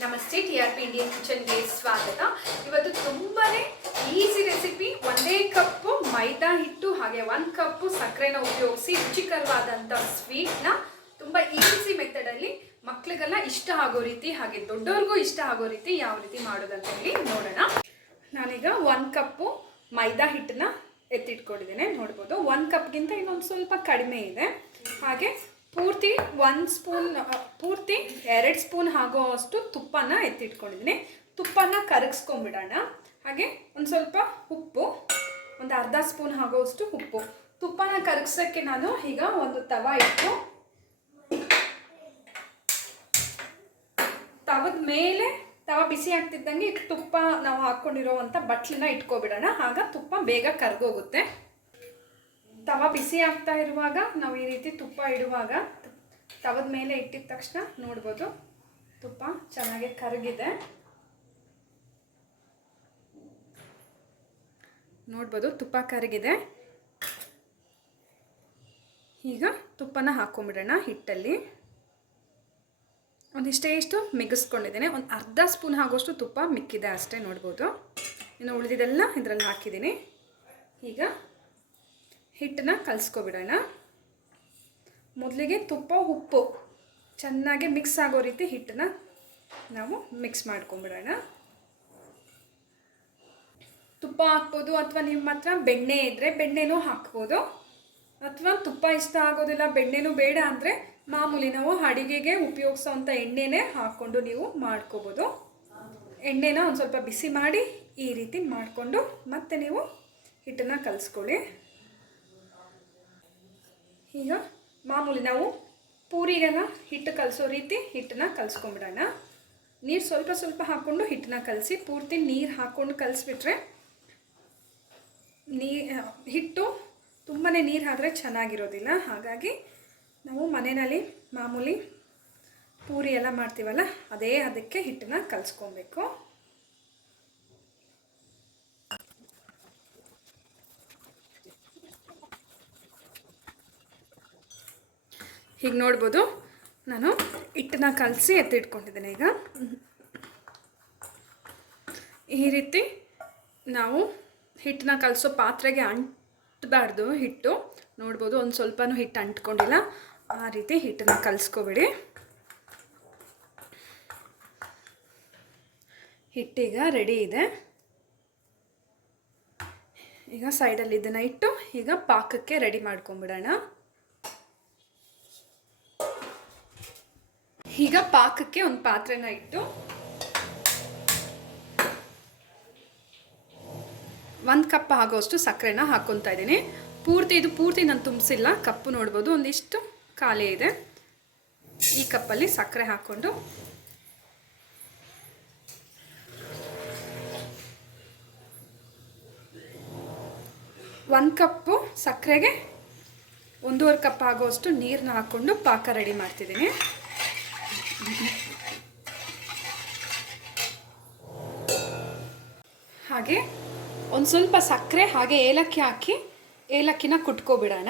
ನಮಸ್ತೆ T R P Indian ಕಿಚನ್ಗೆ ಸ್ವಾಗತ. ಇವತ್ತು ತುಂಬಾ ಈಸಿ ರೆಸಿಪಿ ಒಂದೇ ಕಪ್ಪು ಮೈದಾ ಹಿಟ್ಟು, ಹಾಗೆ ಒಂದು ಕಪ್ಪು ಸಕ್ಕರೆನ ಉಪಯೋಗಿಸಿ ರುಚಿಕರವಾದಂಥ ಸ್ವೀಟ್ನ ತುಂಬ ಈಸಿ ಮೆಥಡಲ್ಲಿ ಮಕ್ಕಳಿಗೆಲ್ಲ ಇಷ್ಟ ಆಗೋ ರೀತಿ, ಹಾಗೆ ದೊಡ್ಡವ್ರಿಗೂ ಇಷ್ಟ ಆಗೋ ರೀತಿ ಯಾವ ರೀತಿ ಮಾಡೋದಂತ ಹೇಳಿ ನೋಡೋಣ. ನಾನೀಗ ಒಂದು ಕಪ್ಪು ಮೈದಾ ಹಿಟ್ಟನ್ನ ಎತ್ತಿಟ್ಕೊಂಡಿದ್ದೇನೆ. ನೋಡ್ಬೋದು, ಒಂದು ಕಪ್ಗಿಂತ ಇನ್ನೊಂದು ಸ್ವಲ್ಪ ಕಡಿಮೆ ಇದೆ. ಹಾಗೆ ಪೂರ್ತಿ ಒಂದು ಸ್ಪೂನ್, ಪೂರ್ತಿ ಎರಡು ಸ್ಪೂನ್ ಆಗೋ ಅಷ್ಟು ತುಪ್ಪನ ಎತ್ತಿಟ್ಕೊಂಡಿದ್ದೀನಿ. ತುಪ್ಪನ ಕರಗಿಸ್ಕೊಂಬಿಡೋಣ ಹಾಗೆ ಒಂದು ಸ್ವಲ್ಪ ಉಪ್ಪು, ಒಂದು ಅರ್ಧ ಸ್ಪೂನ್ ಆಗೋವಷ್ಟು ಉಪ್ಪು. ತುಪ್ಪನ ಕರಗಿಸೋಕ್ಕೆ ನಾನು ಈಗ ಒಂದು ತವ ಇಟ್ಟು, ತವದ ಮೇಲೆ ತವ ಬಿಸಿ ಆಗ್ತಿದ್ದಂಗೆ ತುಪ್ಪ ನಾವು ಹಾಕ್ಕೊಂಡಿರೋವಂಥ ಬಟ್ಲನ್ನ ಇಟ್ಕೊಬಿಡೋಣ. ಆಗ ತುಪ್ಪ ಬೇಗ ಕರ್ಗೋಗುತ್ತೆ. ತವ ಬಿಸಿ ಆಗ್ತಾ ಇರುವಾಗ ನಾವು ಈ ರೀತಿ ತುಪ್ಪ ಇಡುವಾಗ ತವದ ಮೇಲೆ ಇಟ್ಟಿದ ತಕ್ಷಣ ನೋಡ್ಬೋದು. ತುಪ್ಪ ಚೆನ್ನಾಗಿ ಕರಗಿದೆ. ನೋಡ್ಬೋದು ತುಪ್ಪ ಕರಗಿದೆ. ಈಗ ತುಪ್ಪನ ಹಾಕ್ಕೊಂಬಿಡೋಣ ಹಿಟ್ಟಲ್ಲಿ. ಒಂದಿಷ್ಟೇ ಇಷ್ಟು ಮಿಗಿಸ್ಕೊಂಡಿದ್ದೀನಿ. ಒಂದು ಅರ್ಧ ಸ್ಪೂನ್ ಆಗೋಷ್ಟು ತುಪ್ಪ ಮಿಕ್ಕಿದೆ ಅಷ್ಟೇ ನೋಡ್ಬೋದು. ಇನ್ನು ಉಳಿದಿದೆಲ್ಲ ಇದರಲ್ಲಿ ಹಾಕಿದ್ದೀನಿ. ಈಗ ಹಿಟ್ಟನ್ನ ಕಲಿಸ್ಕೊಬಿಡೋಣ. ಮೊದಲಿಗೆ ತುಪ್ಪ, ಉಪ್ಪು ಚೆನ್ನಾಗಿ ಮಿಕ್ಸ್ ಆಗೋ ರೀತಿ ಹಿಟ್ಟನ್ನ ನಾವು ಮಿಕ್ಸ್ ಮಾಡ್ಕೊಂಬಿಡೋಣ. ತುಪ್ಪ ಹಾಕ್ಬೋದು ಅಥವಾ ನಿಮ್ಮ ಹತ್ರ ಬೆಣ್ಣೆ ಇದ್ದರೆ ಬೆಣ್ಣೆನೂ ಹಾಕ್ಬೋದು. ಅಥವಾ ತುಪ್ಪ ಇಷ್ಟ ಆಗೋದಿಲ್ಲ, ಬೆಣ್ಣೆನೂ ಬೇಡ ಅಂದರೆ ಮಾಮೂಲಿ ನಾವು ಅಡಿಗೆಗೆ ಉಪಯೋಗಿಸೋವಂಥ ಎಣ್ಣೆನೇ ಹಾಕ್ಕೊಂಡು ನೀವು ಮಾಡ್ಕೋಬೋದು. ಎಣ್ಣೆನ ಒಂದು ಸ್ವಲ್ಪ ಬಿಸಿ ಮಾಡಿ ಈ ರೀತಿ ಮಾಡಿಕೊಂಡು ಮತ್ತೆ ನೀವು ಹಿಟ್ಟನ್ನು ಕಲಿಸ್ಕೊಳ್ಳಿ. ಈಗ ಮಾಮೂಲಿ ನಾವು ಪೂರಿಗೆಲ್ಲ ಹಿಟ್ಟು ಕಲಸೋ ರೀತಿ ಹಿಟ್ಟನ್ನ ಕಲಿಸ್ಕೊಂಬಿಡೋಣ. ನೀರು ಸ್ವಲ್ಪ ಸ್ವಲ್ಪ ಹಾಕ್ಕೊಂಡು ಹಿಟ್ಟನ್ನ ಕಲಸಿ ಪೂರ್ತಿ ನೀರು ಹಾಕ್ಕೊಂಡು ಕಲಿಸ್ಬಿಟ್ರೆ ನೀ ಹಿಟ್ಟು ತುಂಬಾ ನೀರು ಹಾಕಿದ್ರೆ ಚೆನ್ನಾಗಿರೋದಿಲ್ಲ. ಹಾಗಾಗಿ ನಾವು ಮನೆಯಲ್ಲಿ ಮಾಮೂಲಿ ಪೂರಿ ಎಲ್ಲ ಮಾಡ್ತೀವಲ್ಲ, ಅದೇ ಅದಕ್ಕೆ ಹಿಟ್ಟನ್ನ ಕಲಿಸ್ಕೊಬೇಕು. ಹೀಗೆ ನೋಡ್ಬೋದು. ನಾನು ಹಿಟ್ಟನ್ನ ಕಲಸಿ ಎತ್ತಿಟ್ಕೊಂಡಿದ್ದೇನೆ ಈಗ. ಈ ರೀತಿ ನಾವು ಹಿಟ್ಟನ್ನ ಕಲಸೋ ಪಾತ್ರೆಗೆ ಅಂಟಬಾರ್ದು ಹಿಟ್ಟು. ನೋಡ್ಬೋದು, ಒಂದು ಸ್ವಲ್ಪನೂ ಹಿಟ್ಟು ಅಂಟ್ಕೊಂಡಿಲ್ಲ. ಆ ರೀತಿ ಹಿಟ್ಟನ್ನ ಕಲಿಸ್ಕೊಬೇಡಿ. ಹಿಟ್ಟೀಗ ರೆಡಿ ಇದೆ. ಈಗ ಸೈಡಲ್ಲಿ ಇದನ್ನು ಇಟ್ಟು ಈಗ ಪಾಕಕ್ಕೆ ರೆಡಿ ಮಾಡ್ಕೊಂಬಿಡೋಣ. ಈಗ ಪಾಕಕ್ಕೆ ಒಂದು ಪಾತ್ರೆನ ಇಟ್ಟು ಒಂದು ಕಪ್ ಆಗೋಷ್ಟು ಸಕ್ಕರೆನ ಹಾಕ್ಕೊತಾ ಇದ್ದೀನಿ. ಪೂರ್ತಿ ಇದು ಪೂರ್ತಿ ನಾನು ತುಂಬಿಸಿಲ್ಲ, ಕಪ್ಪು ನೋಡ್ಬೋದು, ಒಂದಿಷ್ಟು ಖಾಲಿ ಇದೆ. ಈ ಕಪ್ಪಲ್ಲಿ ಸಕ್ಕರೆ ಹಾಕ್ಕೊಂಡು ಒಂದು ಕಪ್ಪು ಸಕ್ಕರೆಗೆ ಒಂದೂವರೆ ಕಪ್ ಆಗೋಷ್ಟು ನೀರನ್ನ ಹಾಕ್ಕೊಂಡು ಪಾಕ ರೆಡಿ ಮಾಡ್ತಿದ್ದೀನಿ. ಹಾಗೆ ಒಂದು ಸ್ವಲ್ಪ ಸಕ್ಕರೆ, ಹಾಗೆ ಏಲಕ್ಕಿ ಹಾಕಿ ಏಲಕ್ಕಿನ ಕುಟ್ಕೊಬಿಡೋಣ.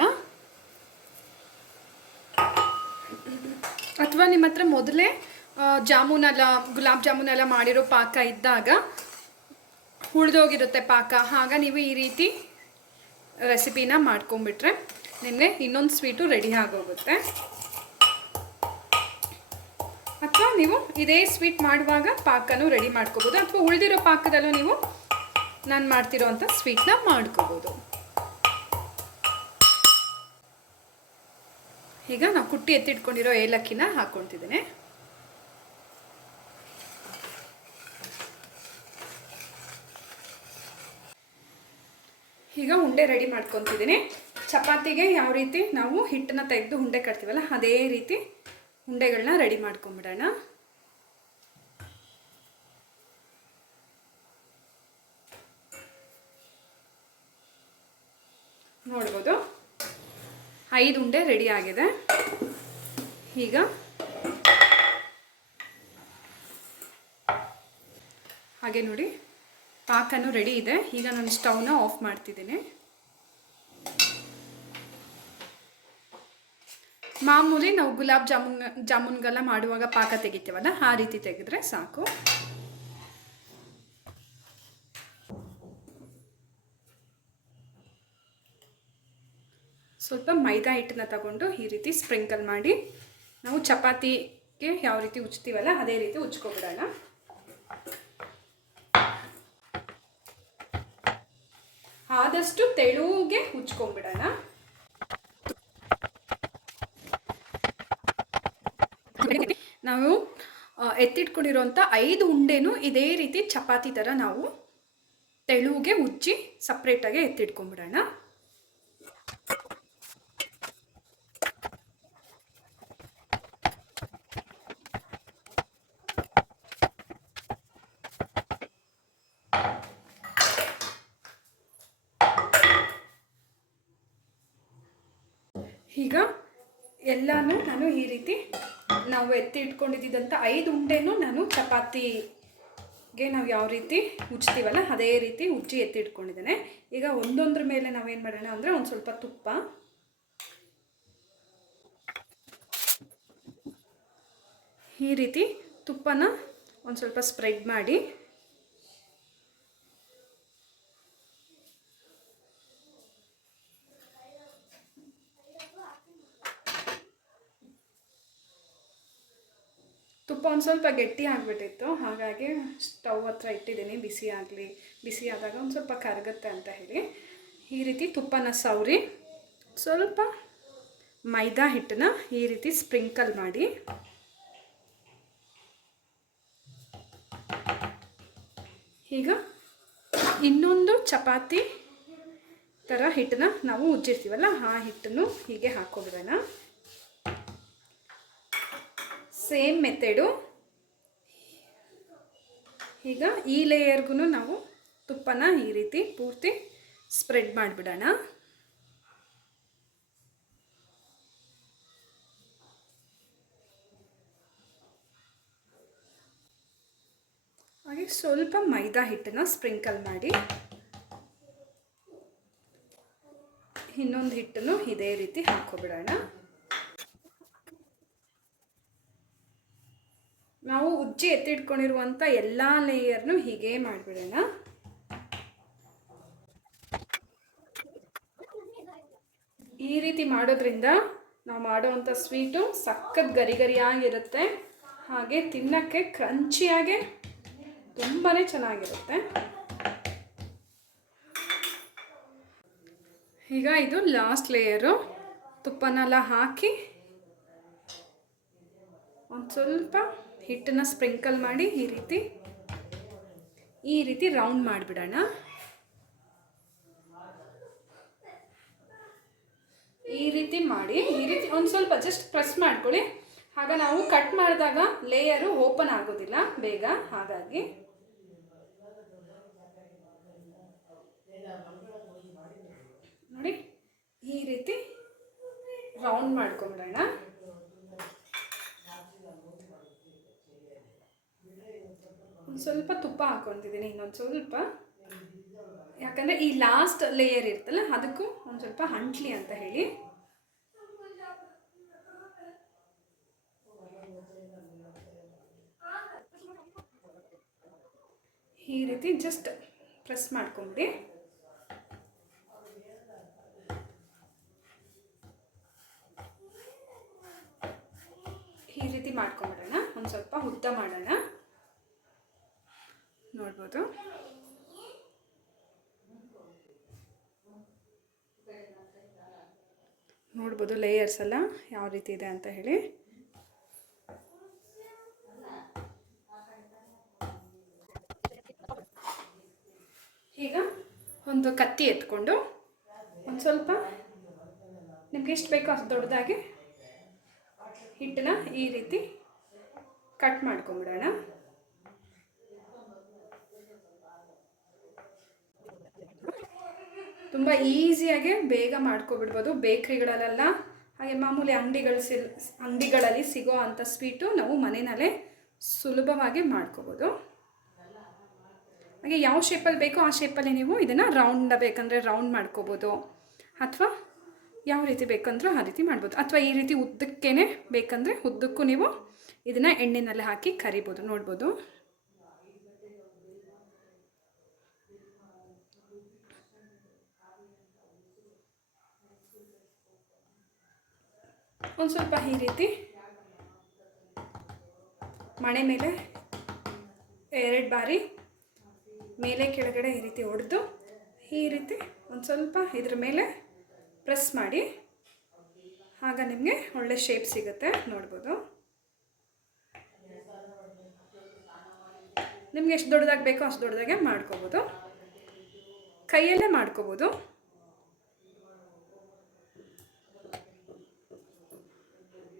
ಅಥವಾ ನಿಮ್ಮ ಹತ್ರ ಮೊದಲೇ ಜಾಮೂನೆಲ್ಲ, ಗುಲಾಬ್ ಜಾಮೂನೆಲ್ಲ ಮಾಡಿರೋ ಪಾಕ ಇದ್ದಾಗ ಉಳಿದೋಗಿರುತ್ತೆ ಪಾಕ ಆಗ ನೀವು ಈ ರೀತಿ ರೆಸಿಪಿನ ಮಾಡ್ಕೊಂಬಿಟ್ರೆ ನಿಮಗೆ ಇನ್ನೊಂದು ಸ್ವೀಟು ರೆಡಿ ಆಗೋಗುತ್ತೆ. ಅಥವಾ ನೀವು ಇದೇ ಸ್ವೀಟ್ ಮಾಡುವಾಗ ಪಾಕನೂ ರೆಡಿ ಮಾಡ್ಕೋಬೋದು ಅಥವಾ ಉಳಿದಿರೋ ಪಾಕದಲ್ಲೂ ನೀವು ನಾನು ಮಾಡ್ತಿರೋ ಅಂಥ ಸ್ವೀಟ್ನ ಮಾಡ್ಕೋಬೋದು. ಈಗ ನಾವು ಕುಟ್ಟಿ ಎತ್ತಿಟ್ಕೊಂಡಿರೋ ಏಲಕ್ಕಿನ ಹಾಕ್ಕೊಳ್ತಿದ್ದೇನೆ ಈಗ ಉಂಡೆ ರೆಡಿ ಮಾಡ್ಕೊತಿದ್ದೀನಿ. ಚಪಾತಿಗೆ ಯಾವ ರೀತಿ ನಾವು ಹಿಟ್ಟನ್ನು ತೆಗೆದು ಉಂಡೆ ಕಟ್ತೀವಲ್ಲ, ಅದೇ ರೀತಿ ಉಂಡೆಗಳನ್ನ ರೆಡಿ ಮಾಡ್ಕೊಂಬಿಡೋಣ. ನೋಡ್ಬೋದು. ಐದು ಉಂಡೆ ರೆಡಿ ಆಗಿದೆ. ಈಗ ಹಾಗೆ ನೋಡಿ, ಪಾಕನು ರೆಡಿ ಇದೆ. ಈಗ ನಾನು ಸ್ಟವ್ನ ಆಫ್ ಮಾಡ್ತಿದ್ದೀನಿ. ಮಾಮೂಲಿ ನಾವು ಗುಲಾಬ್ ಜಾಮೂನ್, ಜಾಮೂನ್ಗೆಲ್ಲ ಮಾಡುವಾಗ ಪಾಕ ತೆಗಿತೀವಲ್ಲ, ಆ ರೀತಿ ತೆಗೆದ್ರೆ ಸಾಕು. ಸ್ವಲ್ಪ ಮೈದಾ ಹಿಟ್ಟನ್ನ ತಗೊಂಡು ಈ ರೀತಿ ಸ್ಪ್ರಿಂಕಲ್ ಮಾಡಿ, ನಾವು ಚಪಾತಿಗೆ ಯಾವ ರೀತಿ ಉಜ್ತೀವಲ್ಲ, ಅದೇ ರೀತಿ ಉಜ್ಕೊಬಿಡೋಣ. ಆದಷ್ಟು ತೆಳುಗೆ ಉಜ್ಕೊಂಬಿಡೋಣ. ನಾವು ಎತ್ತಿಟ್ಕೊಂಡಿರೋಂಥ ಐದು ಉಂಡೆನೂ ಇದೇ ರೀತಿ ಚಪಾತಿ ಥರ ನಾವು ತೆಳುಗೆ ಉಜ್ಜಿ ಸಪ್ರೇಟಾಗಿ ಎತ್ತಿಟ್ಕೊಂಡ್ಬಿಡೋಣ. ಈಗ ಎಲ್ಲನೂ ನಾನು ಈ ರೀತಿ ನಾವು ಎತ್ತಿ ಇಟ್ಕೊಂಡಿದ್ದಂಥ ಐದು ಉಂಡೆನೂ ನಾನು ಚಪಾತಿಗೆ ನಾವು ಯಾವ ರೀತಿ ಉಜ್ತೀವಲ್ಲ ಅದೇ ರೀತಿ ಉಜ್ಜಿ ಎತ್ತಿ ಇಟ್ಕೊಂಡಿದ್ದೇನೆ ಈಗ ಒಂದೊಂದ್ರ ಮೇಲೆ ನಾವೇನು ಮಾಡೋಣ ಅಂದರೆ ಒಂದು ಸ್ವಲ್ಪ ತುಪ್ಪ. ಈ ರೀತಿ ತುಪ್ಪನ ಒಂದು ಸ್ವಲ್ಪ ಸ್ಪ್ರೆಡ್ ಮಾಡಿ ತುಪ್ಪ ಒಂದು ಸ್ವಲ್ಪ ಗಟ್ಟಿ ಆಗಿಬಿಟ್ಟಿತ್ತು. ಹಾಗಾಗಿ ಸ್ಟವ್ ಹತ್ರ ಇಟ್ಟಿದ್ದೀನಿ. ಬಿಸಿ ಆಗಲಿ, ಬಿಸಿ ಆದಾಗ ಒಂದು ಸ್ವಲ್ಪ ಕರಗುತ್ತೆ ಅಂತ ಹೇಳಿ ಈ ರೀತಿ ತುಪ್ಪನ ಸವರಿ ಸ್ವಲ್ಪ ಮೈದಾ ಹಿಟ್ಟನ್ನ ಈ ರೀತಿ ಸ್ಪ್ರಿಂಕಲ್ ಮಾಡಿ. ಈಗ ಇನ್ನೊಂದು ಚಪಾತಿ ಥರ ಹಿಟ್ಟನ್ನ ನಾವು ಉಜ್ಜಿರ್ತೀವಲ್ಲ, ಆ ಹಿಟ್ಟನ್ನು ಹೀಗೆ ಹಾಕ್ಕೊಬಿಡೋಣ. Same method. ಈಗ ಈ ಲೇಯರ್ಗೂ ನಾವು ತುಪ್ಪನ ಈ ರೀತಿ ಪೂರ್ತಿ ಸ್ಪ್ರೆಡ್ ಮಾಡಿಬಿಡೋಣ. ಹಾಗೆ ಸ್ವಲ್ಪ ಮೈದಾ ಹಿಟ್ಟನ್ನು ಸ್ಪ್ರಿಂಕಲ್ ಮಾಡಿ. ಇನ್ನೊಂದು ಹಿಟ್ಟನ್ನು ಇದೇ ರೀತಿ ಹಾಕೋಬಿಡೋಣ ನಾವು ಉಜ್ಜಿ ಎತ್ತಿಟ್ಕೊಂಡಿರುವಂಥ ಎಲ್ಲ ಲೇಯರ್ನು ಹೀಗೆ ಮಾಡಿಬಿಡೋಣ. ಈ ರೀತಿ ಮಾಡೋದ್ರಿಂದ ನಾವು ಮಾಡೋವಂಥ ಸ್ವೀಟು ಸಖತ್ ಗರಿ ಗರಿಯಾಗಿರುತ್ತೆ. ಹಾಗೆ ತಿನ್ನೋಕ್ಕೆ ಕ್ರಂಚಿಯಾಗೆ ತುಂಬಾ ಚೆನ್ನಾಗಿರುತ್ತೆ. ಈಗ ಇದು ಲಾಸ್ಟ್ ಲೇಯರು ತುಪ್ಪನೆಲ್ಲ ಹಾಕಿ ಒಂದು ಸ್ವಲ್ಪ ಹಿಟ್ಟನ್ನು ಸ್ಪ್ರಿಂಕಲ್ ಮಾಡಿ ಈ ರೀತಿ ಈ ರೀತಿ ರೌಂಡ್ ಮಾಡಿಬಿಡೋಣ. ಈ ರೀತಿ ಮಾಡಿ, ಈ ರೀತಿ ಒಂದು ಸ್ವಲ್ಪ ಜಸ್ಟ್ ಪ್ರೆಸ್ ಮಾಡ್ಕೊಳ್ಳಿ. ಆಗ ನಾವು ಕಟ್ ಮಾಡಿದಾಗ ಲೇಯರು ಓಪನ್ ಆಗೋದಿಲ್ಲ, ಬೇಗ. ಹಾಗಾಗಿ ನೋಡಿ, ಈ ರೀತಿ ರೌಂಡ್ ಮಾಡ್ಕೊಂಬಿಡೋಣ. ಸ್ವಲ್ಪ ತುಪ್ಪ ಹಾಕ್ಕೊತಿದ್ದೀನಿ ಇನ್ನೊಂದು ಸ್ವಲ್ಪ. ಯಾಕಂದರೆ ಈ ಲಾಸ್ಟ್ ಲೇಯರ್ ಇರ್ತಲ್ಲ, ಅದಕ್ಕೂ ಒಂದು ಸ್ವಲ್ಪ ಹಂಟ್ಲಿ ಅಂತ ಹೇಳಿ. ಈ ರೀತಿ ಜಸ್ಟ್ ಪ್ರೆಸ್ ಮಾಡ್ಕೊಂಬಿಡಿ ಈ ರೀತಿ ಮಾಡ್ಕೊಂಬಿಡೋಣ, ಒಂದು ಸ್ವಲ್ಪ ಉದ್ದ ಮಾಡೋಣ. ನೋಡ್ಬೋದು. ನೋಡ್ಬೋದು ಲೇಯರ್ಸ್ ಎಲ್ಲ ಯಾವ ರೀತಿ ಇದೆ ಅಂತ ಹೇಳಿ. ಈಗ ಒಂದು ಕತ್ತಿ ಎತ್ಕೊಂಡು ಒಂದು ಸ್ವಲ್ಪ ನಿಮ್ಗೆ ಎಷ್ಟು ಬೇಕೋ ಅಷ್ಟು ದೊಡ್ಡದಾಗಿ ಹಿಟ್ಟನ್ನ ಈ ರೀತಿ ಕಟ್ ಮಾಡ್ಕೊಂಬಿಡೋಣ. ತುಂಬ ಈಸಿಯಾಗಿ ಬೇಗ ಮಾಡ್ಕೊಬಿಡ್ಬೋದು. ಬೇಕ್ರಿಗಳಲ್ಲೆಲ್ಲ ಹಾಗೆ ಮಾಮೂಲಿ ಅಂಗಡಿಗಳು ಸಿಲ್, ಅಂಗಡಿಗಳಲ್ಲಿ ಸಿಗೋ ಅಂಥ ಸ್ವೀಟು ನಾವು ಮನೆಯಲ್ಲೇ ಸುಲಭವಾಗಿ ಮಾಡ್ಕೋಬೋದು. ಹಾಗೆ ಯಾವ ಶೇಪಲ್ಲಿ ಬೇಕೋ ಆ ಶೇಪಲ್ಲಿ ನೀವು ಇದನ್ನು ರೌಂಡ್ ಬೇಕಂದರೆ ರೌಂಡ್ ಮಾಡ್ಕೋಬೋದು. ಅಥವಾ ಯಾವ ರೀತಿ ಬೇಕಂದ್ರೂ ಆ ರೀತಿ ಮಾಡ್ಬೋದು. ಅಥವಾ ಈ ರೀತಿ ಉದ್ದಕ್ಕೇ ಬೇಕಂದರೆ ಉದ್ದಕ್ಕೂ ನೀವು ಇದನ್ನು ಎಣ್ಣೆನಲ್ಲಿ ಹಾಕಿ ಕರಿಬೋದು, ನೋಡ್ಬೋದು. ಒಂದು ಸ್ವಲ್ಪ ಈ ರೀತಿ. ಮಣೆ ಮೇಲೆ ಎರಡು ಬಾರಿ ಮೇಲೆ ಕೆಳಗಡೆ ಈ ರೀತಿ ಹೊಡೆದು ಈ ರೀತಿ ಒಂದು ಸ್ವಲ್ಪ ಇದ್ರ ಮೇಲೆ ಪ್ರೆಸ್ ಮಾಡಿ. ಆಗ ನಿಮಗೆ ಒಳ್ಳೆ ಶೇಪ್ ಸಿಗುತ್ತೆ ನೋಡ್ಬೋದು. ನಿಮ್ಗೆ ಎಷ್ಟು ದೊಡ್ಡದಾಗಿ ಬೇಕೋ ಅಷ್ಟು ದೊಡ್ಡದಾಗೆ ಮಾಡ್ಕೋಬೋದು. ಕೈಯಲ್ಲೇ ಮಾಡ್ಕೋಬೋದು.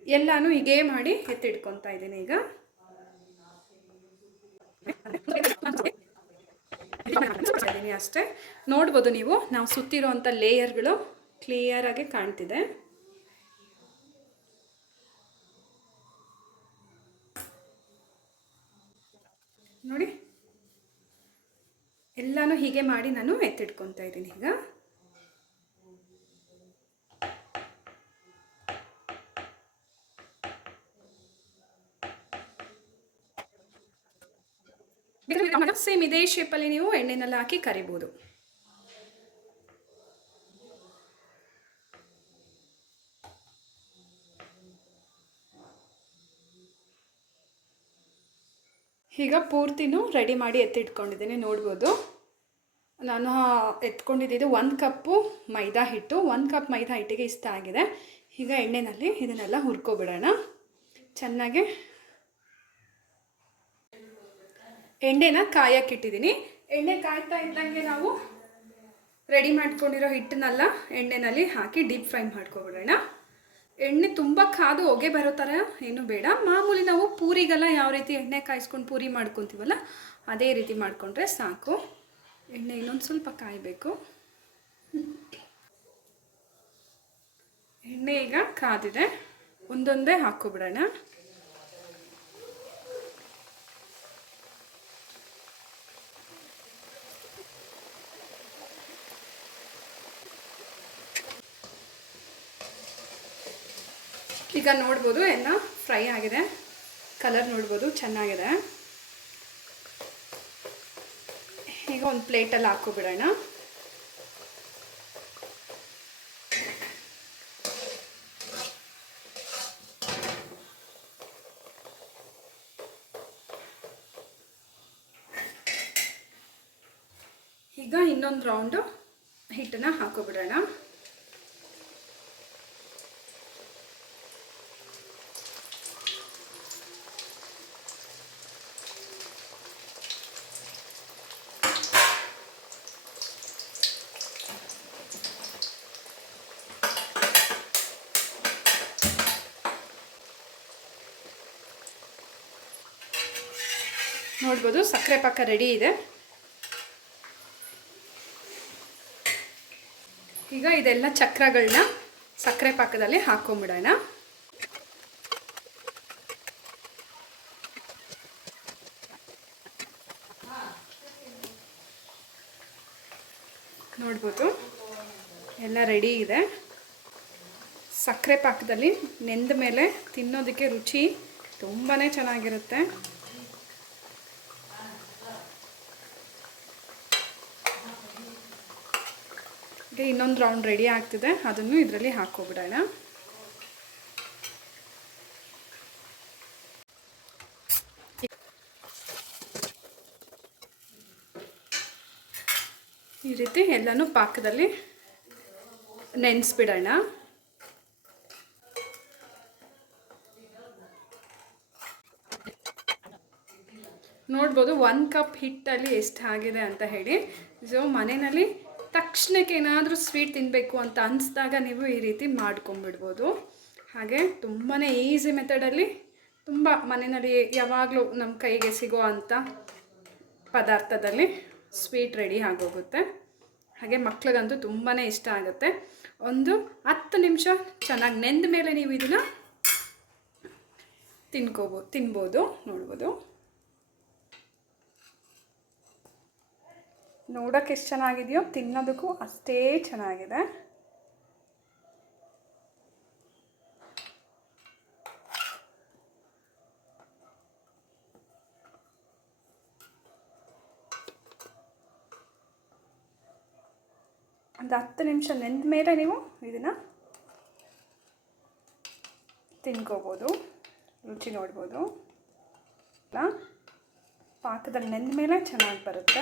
ಎಲ್ಲಾನು ಹೀಗೆ ಮಾಡಿ ಎತ್ತಿಟ್ಕೊತಾ ಇದ್ದೀನಿ ಈಗ. ಇದ್ದೀನಿ ಅಷ್ಟೇ. ನೋಡ್ಬೋದು ನೀವು, ನಾವು ಸುತ್ತಿರುವಂಥ ಲೇಯರ್ಗಳು ಕ್ಲಿಯರಾಗಿ ಕಾಣ್ತಿದೆ. ನೋಡಿ. ಎಲ್ಲಾನು ಹೀಗೆ ಮಾಡಿ ನಾನು ಎತ್ತಿಟ್ಕೊತಾ ಇದ್ದೀನಿ ಈಗ. ಸೇಮ್ ಇದೇ ಶೇಪಲ್ಲಿ ನೀವು ಎಣ್ಣೆನಲ್ಲಿ ಹಾಕಿ ಕರಿಬೋದು. ಈಗ ಪೂರ್ತಿನೂ ರೆಡಿ ಮಾಡಿ ಎತ್ತಿಟ್ಕೊಂಡಿದ್ದೀನಿ, ನೋಡ್ಬೋದು. ನಾನು ಎತ್ಕೊಂಡಿದ್ದು ಒಂದು ಕಪ್ಪು ಮೈದಾ ಹಿಟ್ಟು, ಒಂದು ಕಪ್ ಮೈದಾ ಹಿಟ್ಟಿಗೆ ಇಷ್ಟ ಆಗಿದೆ. ಈಗ ಎಣ್ಣೆನಲ್ಲಿ ಇದನ್ನೆಲ್ಲ ಹುರ್ಕೊಬಿಡೋಣ. ಚೆನ್ನಾಗಿ ಎಣ್ಣೆನ ಕಾಯಕ್ಕಿಟ್ಟಿದ್ದೀನಿ ಎಣ್ಣೆ ಕಾಯ್ತಾ ಇದ್ದಂಗೆ ನಾವು ರೆಡಿ ಮಾಡ್ಕೊಂಡಿರೋ ಹಿಟ್ಟನ್ನೆಲ್ಲ ಎಣ್ಣೆನಲ್ಲಿ ಹಾಕಿ ಡೀಪ್ ಫ್ರೈ ಮಾಡ್ಕೊಬಿಡೋಣ. ಎಣ್ಣೆ ತುಂಬ ಕಾದು ಹೊಗೆ ಬರೋ ಥರ ಏನು ಬೇಡ. ಮಾಮೂಲಿ ನಾವು ಪೂರಿಗೆಲ್ಲ ಯಾವ ರೀತಿ ಎಣ್ಣೆ ಕಾಯಿಸ್ಕೊಂಡು ಪೂರಿ ಮಾಡ್ಕೊತೀವಲ್ಲ, ಅದೇ ರೀತಿ ಮಾಡಿಕೊಂಡ್ರೆ ಸಾಕು. ಎಣ್ಣೆ ಇನ್ನೊಂದು ಸ್ವಲ್ಪ ಕಾಯಬೇಕು. ಎಣ್ಣೆ ಈಗ ಕಾದಿದೆ. ಒಂದೊಂದೇ ಹಾಕ್ಕೊಬಿಡೋಣ. ಈಗ ನೋಡ್ಬೋದು ಎಲ್ಲ ಫ್ರೈ ಆಗಿದೆ. ಕಲರ್ ನೋಡ್ಬೋದು, ಚೆನ್ನಾಗಿದೆ. ಈಗ ಒಂದು ಪ್ಲೇಟಲ್ಲಿ ಹಾಕೋಬಿಡೋಣ ಈಗ ಇನ್ನೊಂದು ರೌಂಡು ಹಿಟ್ಟನ್ನು ಹಾಕೋಬಿಡೋಣ ನೋಡ್ಬೋದು, ಸಕ್ಕರೆ ಪಾಕ ರೆಡಿ ಇದೆ. ಈಗ ಇದೆಲ್ಲ ಚಕ್ರಗಳನ್ನ ಸಕ್ಕರೆ ಪಾಕದಲ್ಲಿ ಹಾಕೊಂಬಿಡೋಣ. ನೋಡ್ಬೋದು, ಎಲ್ಲ ರೆಡಿ ಇದೆ. ಸಕ್ಕರೆ ಪಾಕದಲ್ಲಿ ನೆಂದ ಮೇಲೆ ತಿನ್ನೋದಕ್ಕೆ ರುಚಿ ತುಂಬಾ ಚೆನ್ನಾಗಿರುತ್ತೆ. ಈಗ ಇನ್ನೊಂದು ರೌಂಡ್ ರೆಡಿ ಆಗ್ತಿದೆ. ಅದನ್ನು ಇದರಲ್ಲಿ ಹಾಕೋಬಿಡೋಣ ಈ ರೀತಿ ಎಲ್ಲನೂ ಪಾಕದಲ್ಲಿ ನೆನೆಸ್ಬಿಡೋಣ. ನೋಡ್ಬೋದು ಒಂದು ಕಪ್ ಹಿಟ್ಟಲ್ಲಿ ಎಷ್ಟು ಆಗಿದೆ ಅಂತ ಹೇಳಿ. ಸೊ ಮನೆಯಲ್ಲಿ ತಕ್ಷಣಕ್ಕೆ ಏನಾದರೂ ಸ್ವೀಟ್ ತಿನ್ನಬೇಕು ಅಂತ ಅನಿಸ್ದಾಗ ನೀವು ಈ ರೀತಿ ಮಾಡ್ಕೊಂಬಿಡ್ಬೋದು ಹಾಗೆ ತುಂಬಾ ಈಸಿ ಮೆಥಡಲ್ಲಿ ತುಂಬ ಮನೆಯಲ್ಲಿ ಯಾವಾಗಲೂ ನಮ್ಮ ಕೈಗೆ ಸಿಗೋ ಅಂಥ ಪದಾರ್ಥದಲ್ಲಿ ಸ್ವೀಟ್ ರೆಡಿ ಆಗೋಗುತ್ತೆ. ಹಾಗೆ ಮಕ್ಳಿಗಂತೂ ತುಂಬಾ ಇಷ್ಟ ಆಗುತ್ತೆ. ಒಂದು ಹತ್ತು ನಿಮಿಷ ಚೆನ್ನಾಗಿ ನೆಂದ ಮೇಲೆ ನೀವು ಇದನ್ನು ತಿನ್ಕೋಬೋದು ತಿನ್ಬೋದು, ನೋಡ್ಬೋದು. ನೋಡೋಕೆ ಎಷ್ಟು ಚೆನ್ನಾಗಿದೆಯೋ ತಿನ್ನೋದಕ್ಕೂ ಅಷ್ಟೇ ಚೆನ್ನಾಗಿದೆ. ಒಂದು ಹತ್ತು ನಿಮಿಷ ನೆಂದ ಮೇಲೆ ನೀವು ಇದನ್ನು ತಿನ್ಕೋಬೋದು, ರುಚಿ ನೋಡ್ಬೋದು. ಅಲ್ಲ ಪಾಕದಲ್ಲಿ ನೆಂದ ಮೇಲೆ ಚೆನ್ನಾಗಿ ಬರುತ್ತೆ.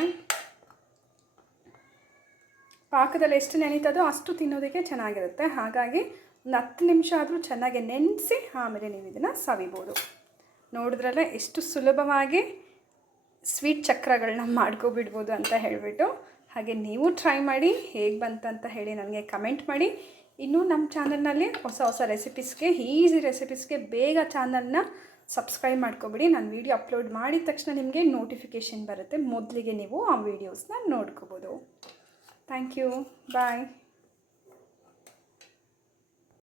ಪಾಕದಲ್ಲಿ ಎಷ್ಟು ನೆನೀತದೋ ಅಷ್ಟು ತಿನ್ನೋದಕ್ಕೆ ಚೆನ್ನಾಗಿರುತ್ತೆ. ಹಾಗಾಗಿ ಒಂದು ಹತ್ತು ನಿಮಿಷ ಆದರೂ ಚೆನ್ನಾಗಿ ನೆನೆಸಿ ಆಮೇಲೆ ನೀವು ಇದನ್ನು ಸವಿಬೋದು. ನೋಡಿದ್ರಲ್ಲೇ ಎಷ್ಟು ಸುಲಭವಾಗಿ ಸ್ವೀಟ್ ಚಕ್ರಗಳನ್ನ ಮಾಡ್ಕೊಬಿಡ್ಬೋದು ಅಂತ ಹೇಳಿಬಿಟ್ಟು ಹಾಗೆ ನೀವು ಟ್ರೈ ಮಾಡಿ ಹೇಗೆ ಬಂತಂತ ಹೇಳಿ ನನಗೆ ಕಮೆಂಟ್ ಮಾಡಿ. ಇನ್ನೂ ನಮ್ಮ ಚಾನಲ್ನಲ್ಲಿ ಹೊಸ ಹೊಸ ರೆಸಿಪೀಸ್ಗೆ ಈಸಿ ರೆಸಿಪೀಸ್ಗೆ ಬೇಗ ಚಾನಲ್ನ ಸಬ್ಸ್ಕ್ರೈಬ್ ಮಾಡ್ಕೊಬಿಡಿ. ನಾನು ವೀಡಿಯೋ ಅಪ್ಲೋಡ್ ಮಾಡಿದ ತಕ್ಷಣ ನಿಮಗೆ ನೋಟಿಫಿಕೇಷನ್ ಬರುತ್ತೆ. ಮೊದಲಿಗೆ ನೀವು ಆ ವೀಡಿಯೋಸ್ನ ನೋಡ್ಕೋಬೋದು. Thank you bye